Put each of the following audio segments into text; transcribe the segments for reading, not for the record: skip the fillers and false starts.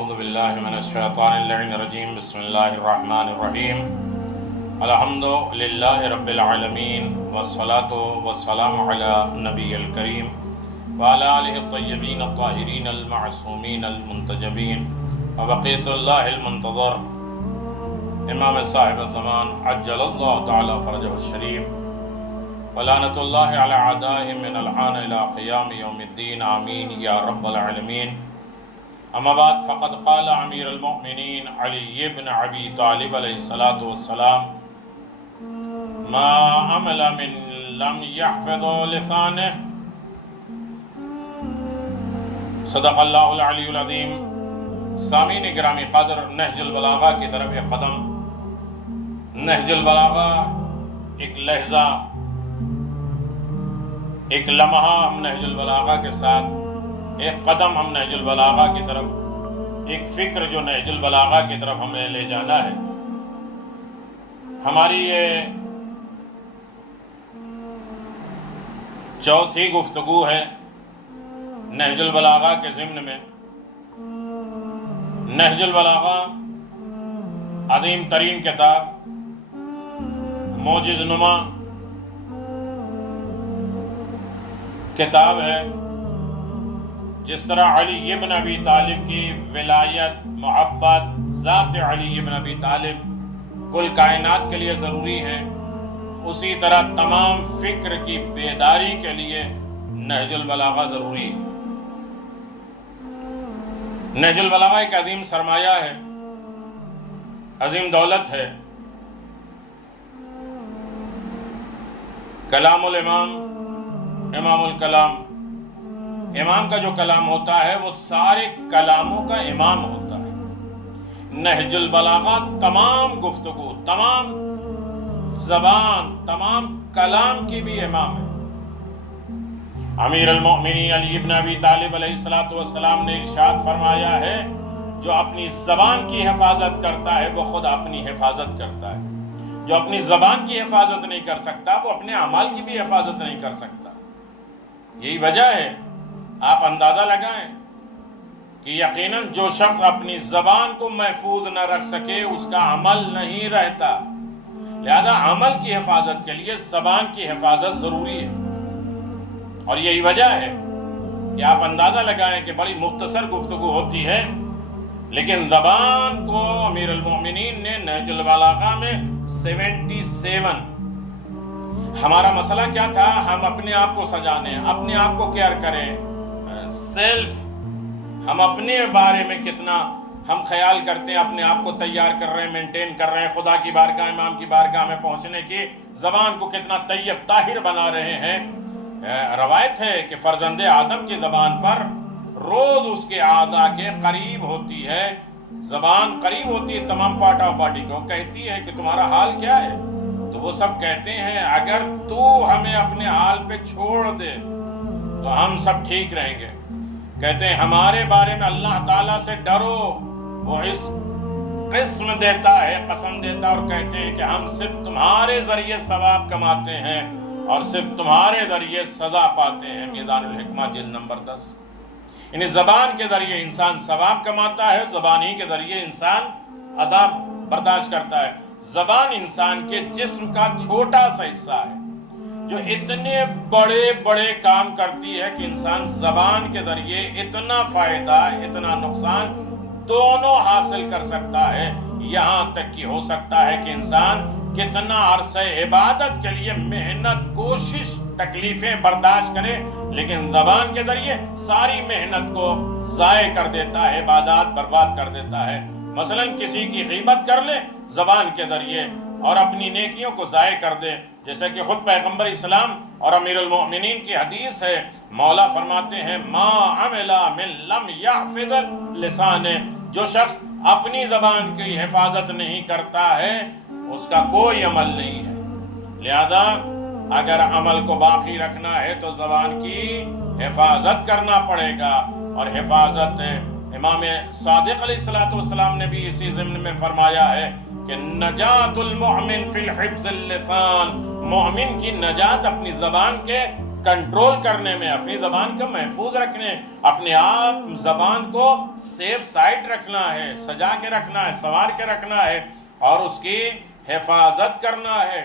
اعوذ باللہ من الشیطان اللعین الرجیم بسم اللہ الرحمن الرحیم الحمد للہ رب العالمین والصلاة والسلام علی نبی الکریم وعلی آلہ الطیبین الطاہرین المعصومین المنتجبین وبقیت اللہ المنتظر امام صاحب الزمان عجل اللہ تعالی فرجہ الشریف ولعنت اللہ علی اعدائہم من الآن الى قیام یوم الدین آمین یا رب العالمین. اما بعد فقد قال امیر المؤمنین علی بن ابی طالب علیہ الصلاۃ والسلام ما عمل من لم يحفظ لسانه. صدق اللہ العلی العظیم. سامعین گرامی قدر، نہج البلاغہ کی طرف ایک قدم. نہج البلاغہ ایک لہجہ، ایک لمحہ ہم نہج البلاغہ کے ساتھ، ایک قدم ہم نہج البلاغہ کی طرف، ایک فکر جو نہج البلاغہ کی طرف ہمیں لے جانا ہے. ہماری یہ چوتھی گفتگو ہے نہج البلاغہ کے ضمن میں. نہج البلاغہ عظیم ترین کتاب، معجز نما کتاب ہے. جس طرح علی ابن ابی طالب کی ولایت، محبت ذات علی ابن ابی طالب کل کائنات کے لیے ضروری ہے، اسی طرح تمام فکر کی بیداری کے لیے نہج البلاغہ ضروری ہے. نہج البلاغہ ایک عظیم سرمایہ ہے، عظیم دولت ہے. کلام الامام، امام الکلام. امام کا جو کلام ہوتا ہے وہ سارے کلاموں کا امام ہوتا ہے. نہج البلاغہ تمام گفتگو، تمام زبان، تمام کلام کی بھی امام ہے. امیر المؤمنین علی ابن ابی طالب علیہ السلام نے ارشاد فرمایا ہے، جو اپنی زبان کی حفاظت کرتا ہے وہ خود اپنی حفاظت کرتا ہے. جو اپنی زبان کی حفاظت نہیں کر سکتا وہ اپنے اعمال کی بھی حفاظت نہیں کر سکتا. یہی وجہ ہے، آپ اندازہ لگائیں کہ یقیناً جو شخص اپنی زبان کو محفوظ نہ رکھ سکے اس کا عمل نہیں رہتا. لہذا عمل کی حفاظت کے لیے زبان کی حفاظت ضروری ہے. اور یہی وجہ ہے کہ آپ اندازہ لگائیں کہ بڑی مختصر گفتگو ہوتی ہے، لیکن زبان کو امیر المؤمنین نے نہج البلاغہ میں 77. ہمارا مسئلہ کیا تھا؟ ہم اپنے آپ کو سجانے، اپنے آپ کو کیئر کریں، سیلف. ہم اپنے بارے میں کتنا ہم خیال کرتے ہیں، اپنے آپ کو تیار کر رہے ہیں، مینٹین کر رہے ہیں خدا کی بارگاہ، امام کی بارگاہ میں پہنچنے کی. زبان کو کتنا طیب طاہر بنا رہے ہیں. روایت ہے کہ فرزند آدم کی زبان پر روز اس کے اعضاء کے قریب ہوتی ہے، زبان قریب ہوتی ہے تمام پارٹ آف باڈی کو. کہتی ہے کہ تمہارا حال کیا ہے؟ تو وہ سب کہتے ہیں اگر تو ہمیں اپنے حال پہ چھوڑ دے تو ہم سب ٹھیک رہیں گے. کہتے ہیں ہمارے بارے میں اللہ تعالیٰ سے ڈرو، وہ اس قسم دیتا ہے، قسم دیتا ہے، اور کہتے ہیں کہ ہم صرف تمہارے ذریعے ثواب کماتے ہیں اور صرف تمہارے ذریعے سزا پاتے ہیں. میزان الحکمہ جلد نمبر 10. یعنی زبان کے ذریعے انسان ثواب کماتا ہے، زبان ہی کے ذریعے انسان عذاب برداشت کرتا ہے. زبان انسان کے جسم کا چھوٹا سا حصہ ہے جو اتنے بڑے بڑے کام کرتی ہے کہ انسان زبان کے ذریعے اتنا فائدہ، اتنا نقصان دونوں حاصل کر سکتا ہے. یہاں تک کہ ہو سکتا ہے کہ انسان کتنا عرصہ عبادت کے لیے محنت، کوشش، تکلیفیں برداشت کرے، لیکن زبان کے ذریعے ساری محنت کو ضائع کر دیتا ہے، عبادات برباد کر دیتا ہے. مثلا کسی کی غیبت کر لے زبان کے ذریعے اور اپنی نیکیوں کو ضائع کر دے. جیسے کہ خود پیغمبر اسلام اور امیر المؤمنین کی حدیث ہے، مولا فرماتے ہیں ما عمل من لم يحفظ لسانه. جو شخص اپنی زبان کی حفاظت نہیں کرتا ہے اس کا کوئی عمل نہیں ہے. لہذا اگر عمل کو باقی رکھنا ہے تو زبان کی حفاظت کرنا پڑے گا. اور حفاظت امام صادق علیہ السلام نے بھی اسی ضمن میں فرمایا ہے کہ نجات المؤمن فی الحفظ اللسان. مومن کی نجات اپنی زبان کے کنٹرول کرنے میں، اپنی زبان کو محفوظ رکھنے، اپنے آپ زبان کو سیف سائڈ رکھنا ہے، سجا کے رکھنا ہے، سنوار کے رکھنا ہے اور اس کی حفاظت کرنا ہے۔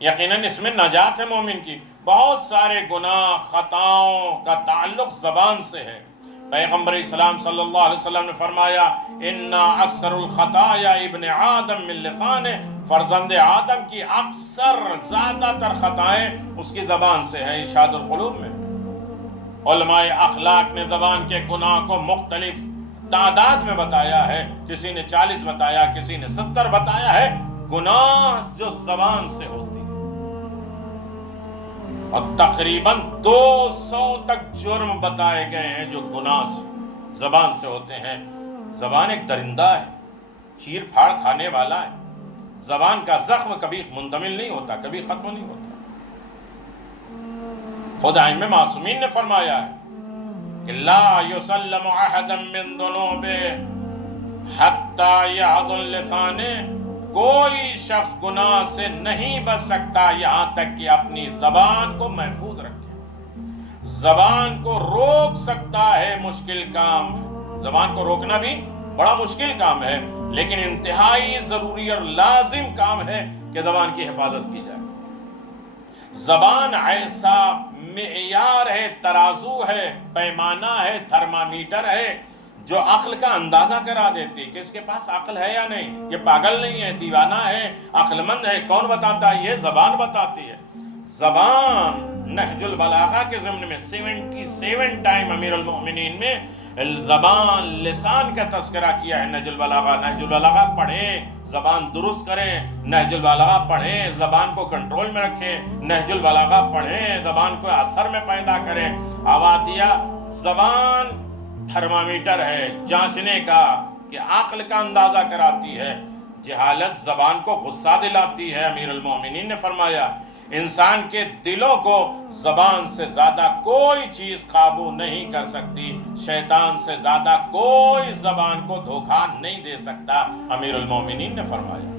یقیناً اس میں نجات ہے مومن کی۔ بہت سارے گناہ خطاؤں کا تعلق زبان سے ہے۔ پیغمبر اسلام صلی اللہ علیہ وسلم نے فرمایا اِنَّا اکثر الخطایا ابن آدم من لسان، فرزند آدم کی اکثر زیادہ تر خطائیں اس کی زبان سے ہیں۔ ارشاد القلوب میں علماء اخلاق نے زبان کے گناہ کو مختلف تعداد میں بتایا ہے، کسی نے 40 بتایا، کسی نے 70 بتایا ہے، گناہ جو زبان سے ہوتی ہے۔ اور تقریباً 200 تک جرم بتائے گئے ہیں جو گناہ زبان سے ہوتے ہیں۔ زبان ایک درندہ ہے، چیر پھاڑ کھانے والا ہے۔ زبان کا زخم کبھی منتمل نہیں ہوتا، کبھی ختم نہیں ہوتا۔ خود ائمہ معصومین نے فرمایا ہے کہ لا یسلم احد من ذنوبه حتی یعض لسانہ، کوئی شخص گناہ سے نہیں بچ سکتا یہاں تک کہ اپنی زبان کو محفوظ رکھے۔ زبان کو روک سکتا ہے مشکل کام، زبان کو روکنا بھی بڑا مشکل کام ہے، لیکن انتہائی ضروری اور لازم کام ہے کہ زبان کی حفاظت کی جائے۔ زبان ایسا معیار ہے، ترازو ہے، پیمانہ ہے، تھرمامیٹر ہے جو عقل کا اندازہ کرا دیتی کہ اس کے پاس عقل ہے یا نہیں، یہ پاگل نہیں ہے، دیوانہ ہے، عقل مند ہے۔ کون بتاتا ہے؟ یہ زبان بتاتی ہے۔ زبان نہج البلاغہ کے ضمن میں 77 ٹائم امیر المؤمنین میں زبان لسان کا تذکرہ کیا ہے۔ نہج البلاغہ، نہج البلاغہ پڑھیں، زبان درست کریں، نہج البلاغہ پڑھیں، زبان کو کنٹرول میں رکھیں، نہج البلاغہ پڑھیں، زبان کو اثر میں پیدا کریں۔ آوادیہ زبان تھرمامیٹر ہے جانچنے کا، کہ عقل کا اندازہ کراتی ہے۔ جہالت زبان کو غصہ دلاتی ہے۔ امیر المومنین نے فرمایا انسان کے دلوں کو زبان سے زیادہ کوئی چیز قابو نہیں کر سکتی، شیطان سے زیادہ کوئی زبان کو دھوکہ نہیں دے سکتا، امیر المومنین نے فرمایا۔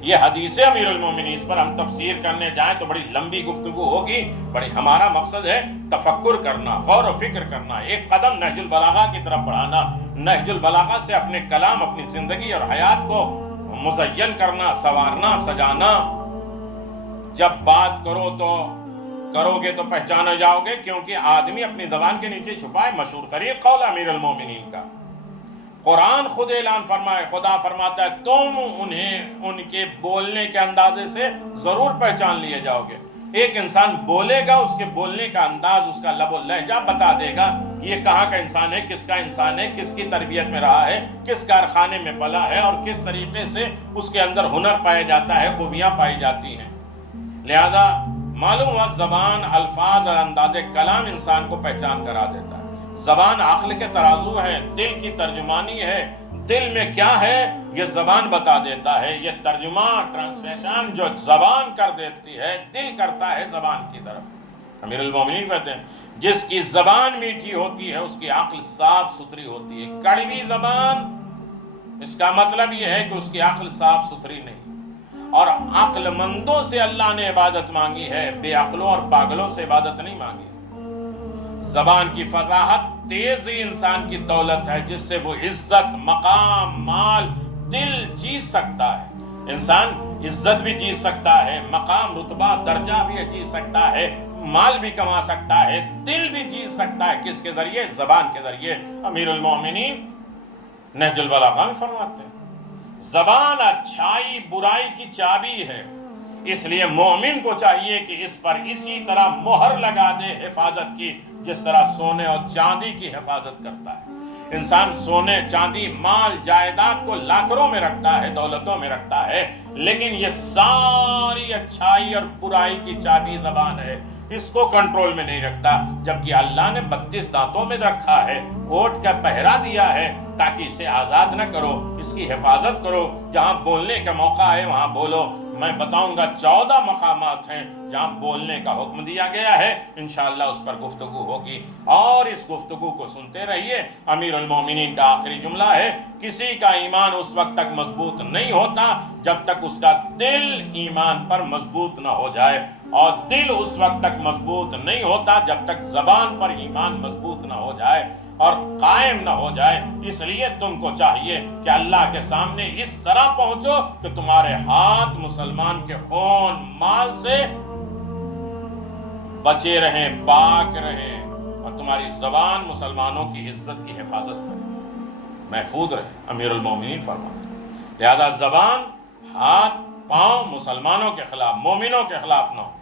یہ حدیث امیر المومنین، اس پر ہم تفسیر کرنے جائیں تو بڑی لمبی گفتگو ہوگی۔ بڑی ہمارا مقصد ہے تفکر کرنا، غور و فکر کرنا، ایک قدم نہج البلاغہ کی طرف بڑھانا، نہج البلاغہ سے اپنے کلام، اپنی زندگی اور حیات کو مزین کرنا، سنوارنا، سجانا۔ جب بات کرو گے تو پہچانا جاؤ گے، کیونکہ آدمی اپنی زبان کے نیچے چھپا ہے۔ مشہور ترین قول امیر المومنین کا، قرآن خود اعلان فرمائے، خدا فرماتا ہے تم انہیں ان کے بولنے کے اندازے سے ضرور پہچان لیے جاؤ گے۔ ایک انسان بولے گا، اس کے بولنے کا انداز، اس کا لب و لہجہ بتا دے گا کہ یہ کہاں کا انسان ہے، کس کا انسان ہے، کس کی تربیت میں رہا ہے، کس کارخانے میں پلا ہے اور کس طریقے سے اس کے اندر ہنر پایا جاتا ہے، خوبیاں پائی جاتی ہیں۔ لہذا معلوم ہوا زبان، الفاظ اور انداز کلام انسان کو پہچان کرا دیتا ہے۔ زبان عقل کے ترازو ہے، دل کی ترجمانی ہے۔ دل میں کیا ہے یہ زبان بتا دیتا ہے۔ یہ ترجمہ، ٹرانسلیشن جو زبان کر دیتی ہے، دل کرتا ہے زبان کی طرف۔ امیر المومنین کہتے ہیں جس کی زبان میٹھی ہوتی ہے اس کی عقل صاف ستھری ہوتی ہے۔ کڑوی زبان، اس کا مطلب یہ ہے کہ اس کی عقل صاف ستھری نہیں۔ اور عقل مندوں سے اللہ نے عبادت مانگی ہے، بے عقلوں اور پاگلوں سے عبادت نہیں مانگی۔ زبان کی فصاحت، تیزی انسان کی دولت ہے جس سے وہ عزت، مقام، مال، دل جیت سکتا ہے۔ انسان عزت بھی جیت سکتا ہے، مقام، رتبہ، درجہ بھی جیت سکتا ہے، مال بھی کما سکتا ہے، دل بھی جیت سکتا ہے۔ کس کے ذریعے؟ زبان کے ذریعے۔ امیر المومنین نہج البلاغہ میں فرماتے ہیں زبان اچھائی برائی کی چابی ہے، اس لیے مومن کو چاہیے کہ اس پر اسی طرح مہر لگا دے حفاظت کی جس طرح سونے اور چاندی کی حفاظت کرتا ہے۔ انسان سونے، چاندی، مال، جائیداد کو لاکروں میں رکھتا ہے، دولتوں میں رکھتا ہے، لیکن یہ ساری اچھائی اور برائی کی چابی زبان ہے، اس کو کنٹرول میں نہیں رکھتا۔ جبکہ اللہ نے 32 دانتوں میں رکھا ہے، ووٹ کا پہرا دیا ہے تاکہ اسے آزاد نہ کرو، اس کی حفاظت کرو۔ جہاں بولنے کا موقع ہے وہاں بولو۔ میں بتاؤں گا 14 مقامات ہیں جہاں بولنے کا حکم دیا گیا ہے، انشاءاللہ اس پر گفتگو ہوگی، اور اس گفتگو کو سنتے رہیے۔ امیر المومنین کا آخری جملہ ہے کسی کا ایمان اس وقت تک مضبوط نہیں ہوتا جب تک اس کا دل ایمان پر مضبوط نہ ہو جائے۔ اور دل اس وقت تک مضبوط نہیں ہوتا جب تک زبان پر ایمان مضبوط نہ ہو جائے اور قائم نہ ہو جائے. اس لیے تم کو چاہیے کہ اللہ کے سامنے اس طرح پہنچو کہ تمہارے ہاتھ مسلمان کے خون مال سے بچے رہیں، پاک رہیں، اور تمہاری زبان مسلمانوں کی عزت کی حفاظت کرے، محفوظ رہے. امیر المومنین فرماتے ہیں لہذا زبان، ہاتھ، پاؤں مسلمانوں کے خلاف، مومنوں کے خلاف نہ ہو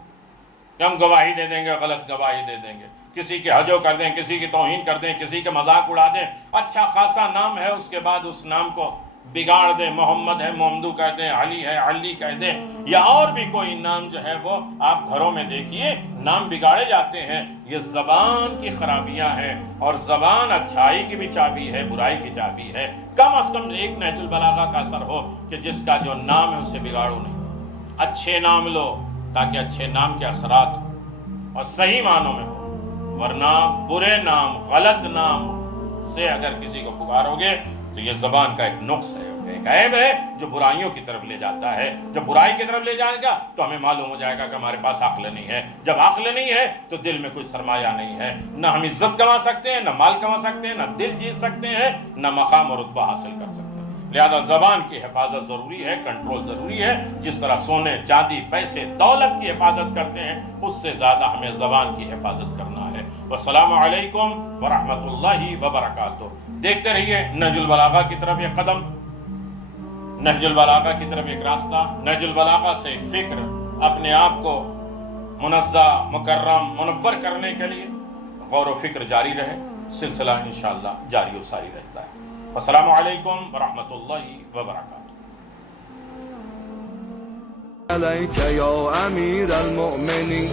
کہ ہم گواہی دے دیں گے، غلط گواہی دے دیں گے، کسی کی حجو کر دیں، کسی کی توہین کر دیں، کسی کے مذاق اڑا دیں. اچھا خاصا نام ہے، اس کے بعد اس نام کو بگاڑ دیں، محمد ہے محمدو کہہ دیں، علی ہے علی کہہ دیں، یا اور بھی کوئی نام جو ہے وہ آپ گھروں میں دیکھیے نام بگاڑے جاتے ہیں. یہ زبان کی خرابیاں ہیں، اور زبان اچھائی کی بھی چابی ہے، برائی کی چابی ہے. کم از کم ایک نہج البلاغہ کا اثر ہو کہ جس کا جو نام ہے اسے بگاڑو نہیں، اچھے نام لو تاکہ اچھے نام کے اثرات ہوں اور صحیح معنوں میں ہو. ورنہ برے نام، غلط نام سے اگر کسی کو پکارو گے تو یہ زبان کا ایک نقص ہے، ایک عیب ہے جو برائیوں کی طرف لے جاتا ہے. جب برائی کی طرف لے جائے گا تو ہمیں معلوم ہو جائے گا کہ ہمارے پاس عقل نہیں ہے. جب عقل نہیں ہے تو دل میں کوئی سرمایہ نہیں ہے، نہ ہم عزت کما سکتے ہیں، نہ مال کما سکتے ہیں، نہ دل جیت سکتے ہیں، نہ مقام اور رتبہ حاصل کر سکتے ہیں. لہذا زبان کی حفاظت ضروری ہے، کنٹرول ضروری ہے. جس طرح سونے، چاندی، پیسے، دولت کی حفاظت کرتے ہیں، اس سے زیادہ ہمیں زبان کی حفاظت کرنا ہے. والسلام علیکم ورحمۃ اللہ وبرکاتہ. دیکھتے رہیے نہج البلاغہ کی طرف ایک قدم، نہج البلاغہ کی طرف ایک راستہ، نہج البلاغہ سے ایک فکر، اپنے آپ کو منزہ، مکرم، منور کرنے کے لیے غور و فکر جاری رہے. سلسلہ انشاءاللہ جاری و ساری رہتا ہے. السلام علیکم ورحمۃ اللہ وبرکاتہ. عليك يا أمير المؤمنين